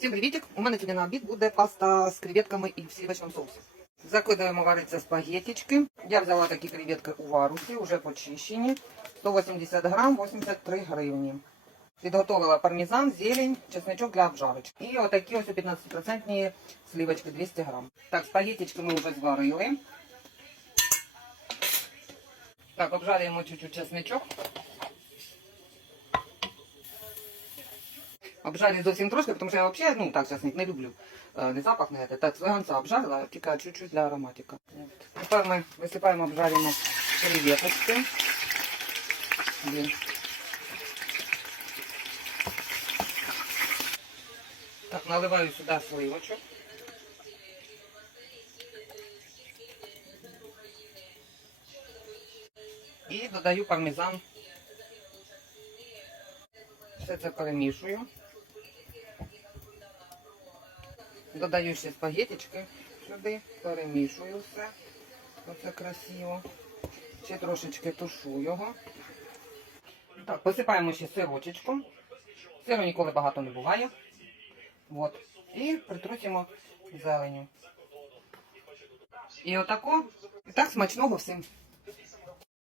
Всім привітик! У мене сьогодні на обід буде паста з креветками і в сливочному соусі. Закидаємо вариться спагетички. Я взяла такі креветки у варусі, вже почищені. 180 грам, 83 гривні. Підготовила пармезан, зелень, чесничок для обжарочки. І отакі ось 15% сливочки 200 грам. Так, спагетички ми вже зварили. Так, обжарюємо чуть-чуть чесничок. Обжарю зовсім трошки, тому що я взагалі, ну так, часник не люблю. Е, Не запах, не це. Так, слегонца обжарила, тільки чуть-чуть для ароматика. Тепер ми висипаємо, обжарюємо креветочки. Так, наливаю сюди сливочок. І додаю пармезан. Все це перемішую. Додаю ще спагетички сюди, перемішую все. Оце красиво. Ще трошечки тушу його. Так, посипаємо ще сирочечком. Сиру ніколи багато не буває. От. І притрусимо зеленю. І отако. І так смачного всім.